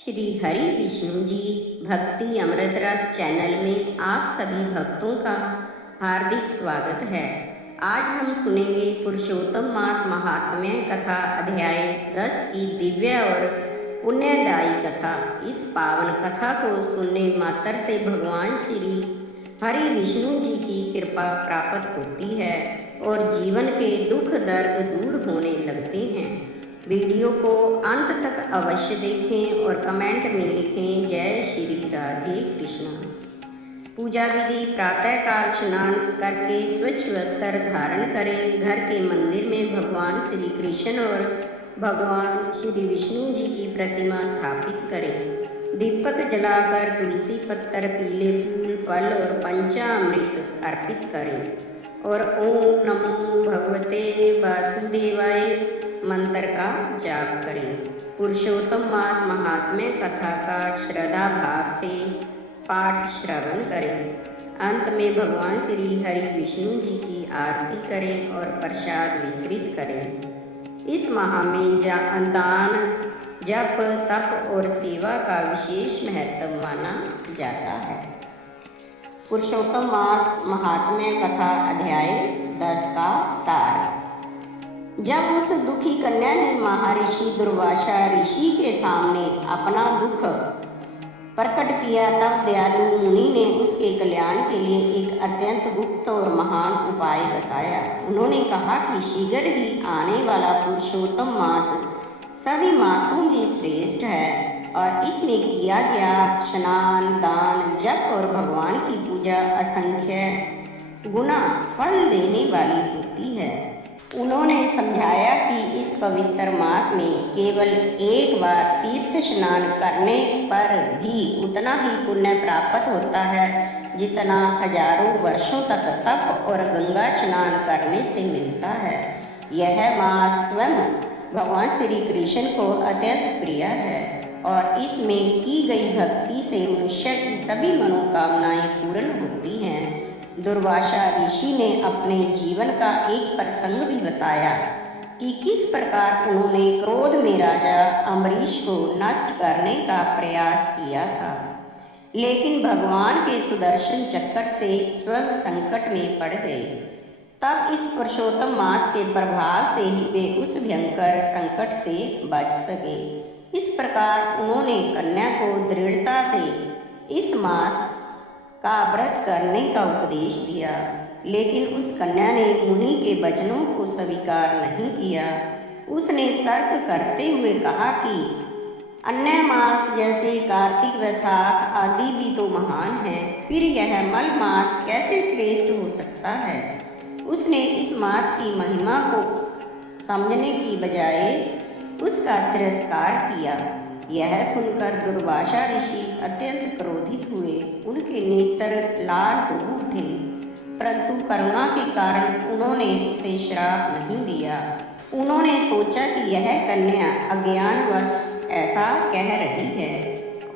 श्री हरि विष्णु जी भक्ति अमृत रस चैनल में आप सभी भक्तों का हार्दिक स्वागत है। आज हम सुनेंगे पुरुषोत्तम मास महात्म्य कथा अध्याय 10 की दिव्य और पुण्यदायी कथा। इस पावन कथा को सुनने मात्र से भगवान श्री हरि विष्णु जी की कृपा प्राप्त होती है और जीवन के दुख दर्द दूर होने लगते हैं। वीडियो को अंत तक अवश्य देखें और कमेंट में लिखें जय श्री राधे कृष्णा। पूजा विधि प्रातःकाल स्नान करके स्वच्छ वस्त्र धारण करें। घर के मंदिर में भगवान श्री कृष्ण और भगवान श्री विष्णु जी की प्रतिमा स्थापित करें। दीपक जलाकर तुलसी पत्तर, पीले फूल, फल और पंचामृत अर्पित करें और ओम नमो भगवते वासुदेवाय मंत्र का जाप करें। पुरुषोत्तम मास महात्म्य कथा का श्रद्धा भाव से पाठ श्रवण करें। अंत में भगवान श्री हरि विष्णु जी की आरती करें और प्रसाद वितरित करें। इस माह में दान, जप, तप और सेवा का विशेष महत्व माना जाता है। पुरुषोत्तम मास महात्म्य कथा अध्याय 10 का सार। जब उस दुखी कन्या ने महर्षि दुर्वासा ऋषि के सामने अपना दुख प्रकट किया, तब दयालु मुनि ने उसके कल्याण के लिए एक अत्यंत गुप्त और महान उपाय बताया। उन्होंने कहा कि शीघ्र ही आने वाला पुरुषोत्तम मास सभी मासों में श्रेष्ठ है और इसमें किया गया स्नान, दान, जप और भगवान की पूजा असंख्य गुना फल देने वाली होती है। उन्होंने समझाया कि इस पवित्र मास में केवल एक बार तीर्थ स्नान करने पर भी उतना ही पुण्य प्राप्त होता है जितना हजारों वर्षों तक तप और गंगा स्नान करने से मिलता है। यह मास स्वयं भगवान श्री कृष्ण को अत्यंत प्रिय है और इसमें की गई भक्ति से मनुष्य की सभी मनोकामनाएं पूर्ण होती हैं। दुर्वासा ऋषि ने अपने जीवन का एक प्रसंग भी बताया कि किस प्रकार उन्होंने क्रोध में राजा अम्बरीश को नष्ट करने का प्रयास किया था, लेकिन भगवान के सुदर्शन चक्र से स्वयं संकट में पड़ गए। तब इस पुरुषोत्तम मास के प्रभाव से ही वे उस भयंकर संकट से बच सके। इस प्रकार उन्होंने कन्या को दृढ़ता से इस मास का व्रत करने का उपदेश दिया, लेकिन उस कन्या ने मुनि के वचनों को स्वीकार नहीं किया। उसने तर्क करते हुए कहा कि अन्य मास जैसे कार्तिक, वैशाख आदि भी तो महान हैं, फिर यह मल मास कैसे श्रेष्ठ हो सकता है। उसने इस मास की महिमा को समझने की बजाय उसका तिरस्कार किया। यह सुनकर दुर्वासा ऋषि अत्यंत क्रोधित हुए। उनके नेत्र लाल हो उठे, परंतु करुणा के कारण उन्होंने उसे श्राप नहीं दिया। उन्होंने सोचा कि यह कन्या अज्ञानवश ऐसा कह रही है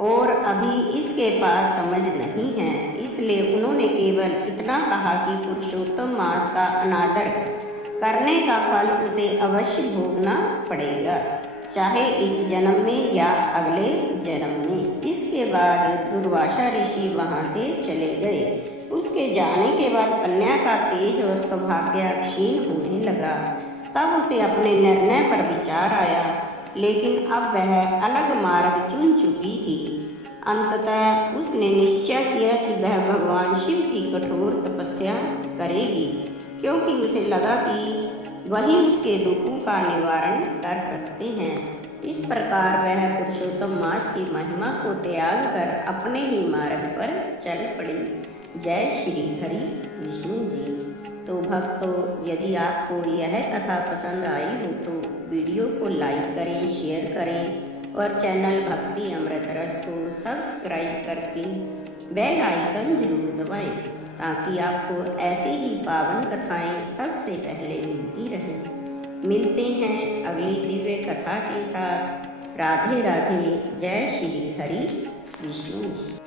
और अभी इसके पास समझ नहीं है, इसलिए उन्होंने केवल इतना कहा कि पुरुषोत्तम मास का अनादर करने का फल उसे अवश्य भोगना पड़ेगा, चाहे इस जन्म में या अगले जन्म में। इसके बाद दुर्वासा ऋषि वहाँ से चले गए। उसके जाने के बाद कन्या का तेज और सौभाग्य क्षीण होने लगा। तब उसे अपने निर्णय पर विचार आया, लेकिन अब वह अलग मार्ग चुन चुकी थी। अंततः उसने निश्चय किया कि वह भगवान शिव की कठोर तपस्या करेगी, क्योंकि उसे लगा कि वही उसके दुखों का निवारण कर सकते हैं। इस प्रकार वह पुरुषोत्तम मास की महिमा को त्याग कर अपने ही मार्ग पर चल पड़ी। जय श्री हरि विष्णु जी। तो भक्तों, यदि आपको यह कथा पसंद आई हो तो वीडियो को लाइक करें, शेयर करें और चैनल भक्ति अमृत रस को सब्सक्राइब करके बेल आइकन जरूर दबाएं, ताकि आपको ऐसे ही पावन कथाएं सबसे पहले मिलती रहें। मिलते हैं अगली दिव्य कथा के साथ। राधे राधे। जय श्री हरि विष्णु जी।